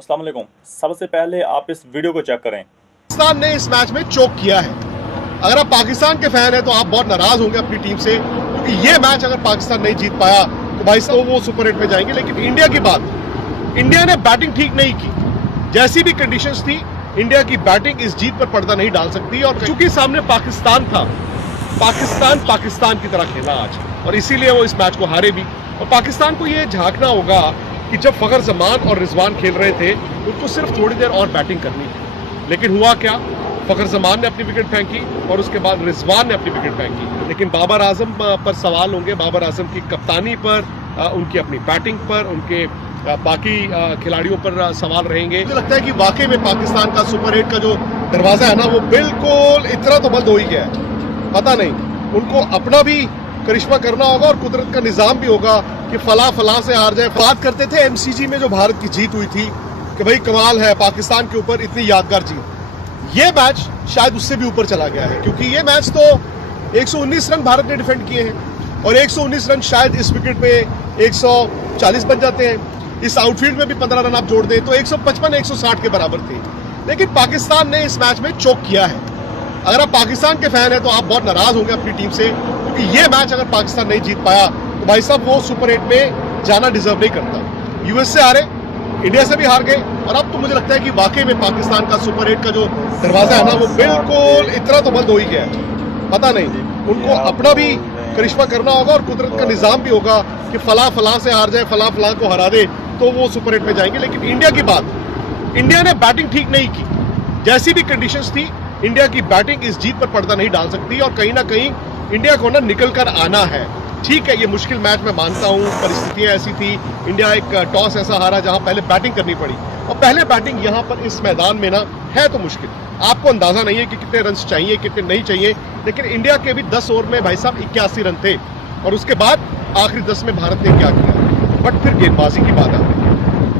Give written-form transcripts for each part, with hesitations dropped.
अस्सलाम वालेकुम। सबसे पहले आप इस वीडियो को चेक करें। पाकिस्तान ने इस मैच में चोक किया है। अगर आप पाकिस्तान के फैन हैं तो आप बहुत नाराज होंगे अपनी टीम से, क्योंकि ये मैच अगर पाकिस्तान नहीं जीत पाया तो भाई साहब वो सुपर 8 में जाएंगे। लेकिन इंडिया की बात, इंडिया ने बैटिंग ठीक नहीं की। जैसी भी कंडीशंस थी, इंडिया की बैटिंग इस जीत पर पर्दा नहीं डाल सकती। और चूंकि सामने पाकिस्तान था, पाकिस्तान की तरह खेला आज, और इसीलिए वो इस मैच को हारे भी। और पाकिस्तान को ये झांकना होगा कि जब फखर जमान और रिजवान खेल रहे थे उनको सिर्फ थोड़ी देर और बैटिंग करनी थी। लेकिन हुआ क्या, फखर जमान ने अपनी विकेट फेंकी और उसके बाद रिजवान ने अपनी विकेट फेंकी। लेकिन बाबर आजम पर सवाल होंगे, बाबर आजम की कप्तानी पर, उनकी अपनी बैटिंग पर, उनके बाकी खिलाड़ियों पर सवाल रहेंगे। मुझे लगता है कि वाकई में पाकिस्तान का सुपर 8 का जो दरवाजा है ना, वो बिल्कुल इतना तो बंद हो ही गया है। पता नहीं, उनको अपना भी करिश्मा करना होगा और कुदरत का निजाम भी होगा कि फला से हार जाए। बात करते थे एमसीजी में जो भारत की जीत हुई थी कि भाई कमाल है पाकिस्तान के ऊपर, इतनी यादगार जीत। ये मैच शायद उससे भी ऊपर चला गया है, क्योंकि ये मैच तो 119 रन भारत ने डिफेंड किए हैं और 119 रन शायद इस विकेट पे 140 बन जाते हैं। इस आउटफील्ड में भी 15 रन आप जोड़ दें तो 155-160 के बराबर थे। लेकिन पाकिस्तान ने इस मैच में चोक किया है। अगर आप पाकिस्तान के फैन हैं तो आप बहुत नाराज होंगे अपनी टीम से, क्योंकि ये मैच अगर पाकिस्तान नहीं जीत पाया तो भाई साहब वो सुपर 8 में जाना डिजर्व नहीं करता। यूएस से हारे, इंडिया से भी हार गए, और अब तो मुझे लगता है कि वाकई में पाकिस्तान का सुपर 8 का जो दरवाजा है ना, वो बिल्कुल इतना तो बंद हो ही गया है। पता नहीं, उनको अपना भी करिश्मा करना होगा और कुदरत का निजाम भी होगा कि फला से हार जाए, फला को हरा दे तो वो सुपर 8 में जाएंगे। लेकिन इंडिया की बात, इंडिया ने बैटिंग ठीक नहीं की। जैसी भी कंडीशंस थी, इंडिया की बैटिंग इस जीत पर पर्दा नहीं डाल सकती, और कहीं ना कहीं इंडिया को ना निकल कर आना है। ठीक है, ये मुश्किल मैच मैं मानता हूँ, परिस्थितियां ऐसी थी, इंडिया एक टॉस ऐसा हारा जहां पहले बैटिंग करनी पड़ी, और पहले बैटिंग यहां पर इस मैदान में ना है तो मुश्किल। आपको अंदाजा नहीं है कि कितने रन चाहिए, कितने नहीं चाहिए, लेकिन इंडिया के भी 10 ओवर में भाई साहब 81 रन थे, और उसके बाद आखिरी 10 में भारत ने क्या किया। बट फिर गेंदबाजी की बात आ गई।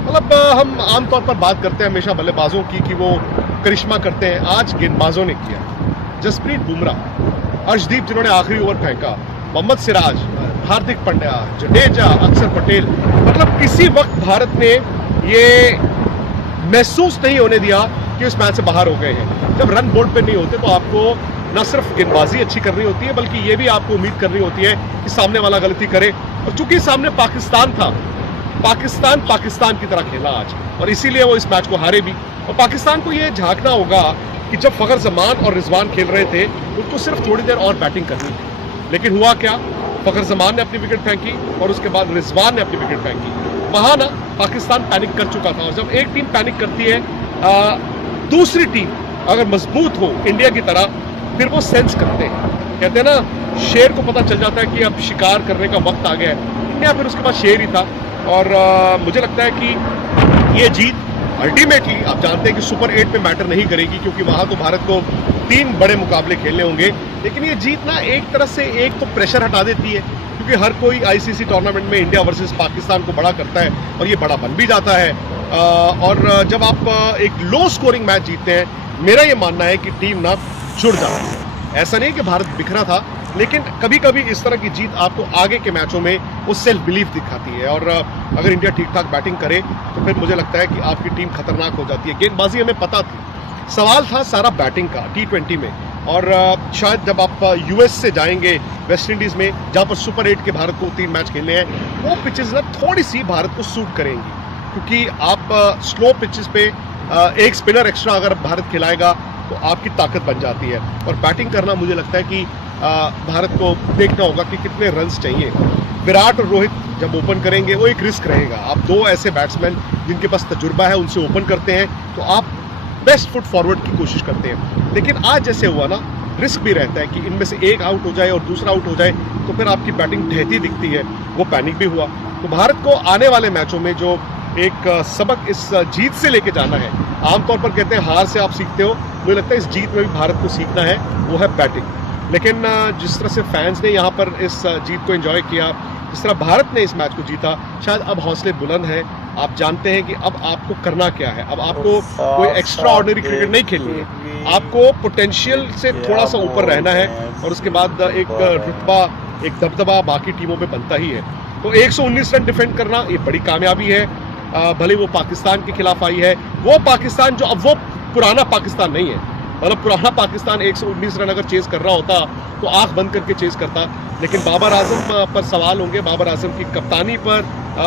मतलब हम आमतौर पर बात करते हैं हमेशा बल्लेबाजों की कि वो करिश्मा करते हैं, आज गेंदबाजों ने किया। जसप्रीत बुमराह, अर्शदीप जिन्होंने आखिरी ओवर फेंका, मोहम्मद सिराज, हार्दिक पांड्या, जडेजा, अक्षर पटेल, मतलब किसी वक्त भारत ने ये महसूस नहीं होने दिया कि इस मैच से बाहर हो गए हैं। जब रन बोर्ड पे नहीं होते तो आपको न सिर्फ गेंदबाजी अच्छी करनी होती है, बल्कि ये भी आपको उम्मीद करनी होती है कि सामने वाला गलती करे। और चूंकि सामने पाकिस्तान था, पाकिस्तान की तरह खेला आज, और इसीलिए वो इस मैच को हारे भी। और पाकिस्तान को ये झांकना होगा कि जब फखर जमान और रिजवान खेल रहे थे उनको सिर्फ थोड़ी देर और बैटिंग करनी थी। लेकिन हुआ क्या, फखर जमान ने अपनी विकेट फेंकी और उसके बाद रिजवान ने अपनी विकेट फेंकी। वहां ना पाकिस्तान पैनिक कर चुका था, और जब एक टीम पैनिक करती है, दूसरी टीम अगर मजबूत हो इंडिया की तरह, फिर वो सेंस करते हैं। कहते हैं ना, शेर को पता चल जाता है कि अब शिकार करने का वक्त आ गया है। इंडिया फिर उसके बाद शेर ही था, और मुझे लगता है कि ये जीत अल्टीमेटली आप जानते हैं कि सुपर 8 में मैटर नहीं करेगी, क्योंकि वहां तो भारत को 3 बड़े मुकाबले खेलने होंगे। लेकिन ये जीत ना एक तरह से एक तो प्रेशर हटा देती है, क्योंकि हर कोई आईसीसी टूर्नामेंट में इंडिया वर्सेस पाकिस्तान को बड़ा करता है, और ये बड़ा बन भी जाता है। और जब आप एक लो स्कोरिंग मैच जीतते हैं, मेरा ये मानना है कि टीम ना जुड़ जाती है। ऐसा नहीं कि भारत बिखरा था, लेकिन कभी कभी इस तरह की जीत आपको आगे के मैचों में वो सेल्फ बिलीफ दिखाती है। और अगर इंडिया ठीक ठाक बैटिंग करे तो फिर मुझे लगता है कि आपकी टीम खतरनाक हो जाती है। गेंदबाजी हमें पता थी, सवाल था सारा बैटिंग का T20 में। और शायद जब आप यूएस से जाएंगे, वेस्ट इंडीज में, जहां पर सुपर 8 के भारत को 3 मैच खेलने हैं, वो पिचेस ना थोड़ी सी भारत को सूट करेंगी, क्योंकि आप स्लो पिचेस पे एक स्पिनर एक्स्ट्रा अगर भारत खिलाएगा तो आपकी ताकत बन जाती है। और बैटिंग करना मुझे लगता है कि भारत को देखना होगा कि कितने रन्स चाहिए। विराट और रोहित जब ओपन करेंगे वो एक रिस्क रहेगा। आप 2 ऐसे बैट्समैन जिनके पास तजुर्बा है उनसे ओपन करते हैं, तो आप बेस्ट फुट फॉरवर्ड की कोशिश करते हैं। लेकिन आज जैसे हुआ ना, रिस्क भी रहता है कि इनमें से एक आउट हो जाए और दूसरा आउट हो जाए, तो फिर आपकी बैटिंग ढहती दिखती है। वो पैनिक भी हुआ। तो भारत को आने वाले मैचों में जो एक सबक इस जीत से लेके जाना है, आमतौर पर कहते हैं हार से आप सीखते हो, मुझे लगता है इस जीत में भी भारत को सीखना है, वो है बैटिंग। लेकिन जिस तरह से फैंस ने यहाँ पर इस जीत को एंजॉय किया, जिस तरह भारत ने इस मैच को जीता, शायद अब हौसले बुलंद हैं। आप जानते हैं कि अब आपको करना क्या है। अब आपको कोई एक्स्ट्रा ऑर्डिनरी क्रिकेट नहीं खेलनी है, आपको पोटेंशियल से थोड़ा सा ऊपर रहना है, और उसके बाद एक रुतबा, एक दबदबा बाकी टीमों में बनता ही है। तो 119 रन डिफेंड करना ये बड़ी कामयाबी है। भले वो पाकिस्तान के खिलाफ आई है, वो पाकिस्तान जो अब वो पुराना पाकिस्तान नहीं है। मतलब पुराना पाकिस्तान 119 रन अगर चेज कर रहा होता तो आंख बंद करके चेज करता, लेकिन बाबर आजम पर सवाल होंगे, बाबर आजम की कप्तानी पर,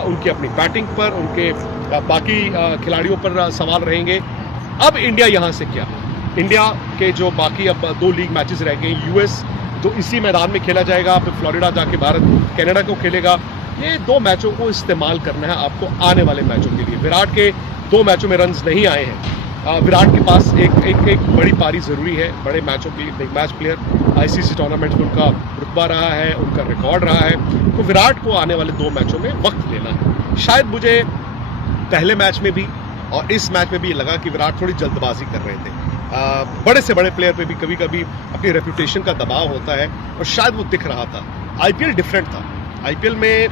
उनकी अपनी बैटिंग पर, उनके बाकी खिलाड़ियों पर सवाल रहेंगे। अब इंडिया यहाँ से क्या, इंडिया के जो बाकी अब 2 लीग मैचेस रह गए, यूएस तो इसी मैदान में खेला जाएगा, फिर फ्लोरिडा जाके भारत कनाडा को खेलेगा। ये 2 मैचों को इस्तेमाल करना है आपको आने वाले मैचों के लिए। विराट के 2 मैचों में रन्स नहीं आए हैं, विराट के पास एक बड़ी पारी ज़रूरी है बड़े मैचों के लिए। Big match player ICC tournament में उनका रुतबा रहा है, उनका रिकॉर्ड रहा है, तो विराट को आने वाले 2 मैचों में वक्त लेना है। शायद मुझे पहले मैच में भी और इस मैच में भी ये लगा कि विराट थोड़ी जल्दबाजी कर रहे थे। बड़े से बड़े प्लेयर पे भी कभी कभी अपनी रेपुटेशन का दबाव होता है और शायद वो दिख रहा था। आईपीएल डिफरेंट था, आईपीएल में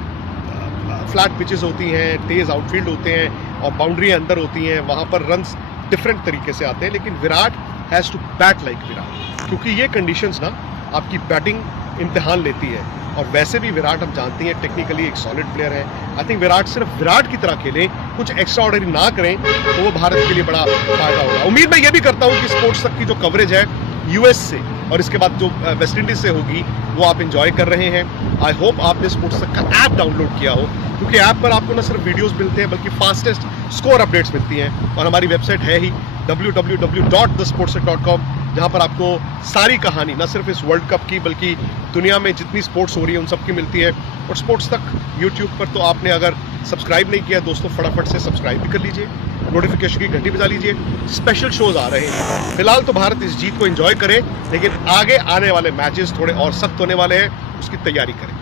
फ्लैट पिचेस होती हैं, तेज आउटफील्ड होते हैं और बाउंड्री अंदर होती हैं, वहाँ पर रन्स डिफरेंट तरीके से आते हैं। लेकिन Virat has to bat like Virat, क्योंकि ये कंडीशंस ना आपकी बैटिंग इम्तिहान लेती है। और वैसे भी विराट हम जानते हैं टेक्निकली एक सॉलिड प्लेयर है। आई थिंक विराट सिर्फ विराट की तरह खेलें, कुछ एक्स्ट्रा ऑर्डिनरी ना करें तो वो भारत के लिए बड़ा फायदा होगा। उम्मीद मैं ये भी करता हूँ कि स्पोर्ट्स तक की जो कवरेज है यूएस से और इसके बाद जो वेस्ट इंडीज से होगी वो आप एंजॉय कर रहे हैं। आई होप आपने स्पोर्ट्स तक का ऐप डाउनलोड किया हो, क्योंकि ऐप पर आपको न सिर्फ वीडियोस मिलते हैं बल्कि फास्टेस्ट स्कोर अपडेट्स मिलती हैं। और हमारी वेबसाइट है ही www.thesportstech.com, जहाँ पर आपको सारी कहानी न सिर्फ इस वर्ल्ड कप की बल्कि दुनिया में जितनी स्पोर्ट्स हो रही है उन सब की मिलती है। और स्पोर्ट्स तक यूट्यूब पर तो आपने अगर सब्सक्राइब नहीं किया दोस्तों, फटाफट से सब्सक्राइब भी कर लीजिए, नोटिफिकेशन की घंटी बजा लीजिए। स्पेशल शोज आ रहे हैं। फिलहाल तो भारत इस जीत को एंजॉय करे, लेकिन आगे आने वाले मैचेस थोड़े और सख्त होने वाले हैं, उसकी तैयारी करें।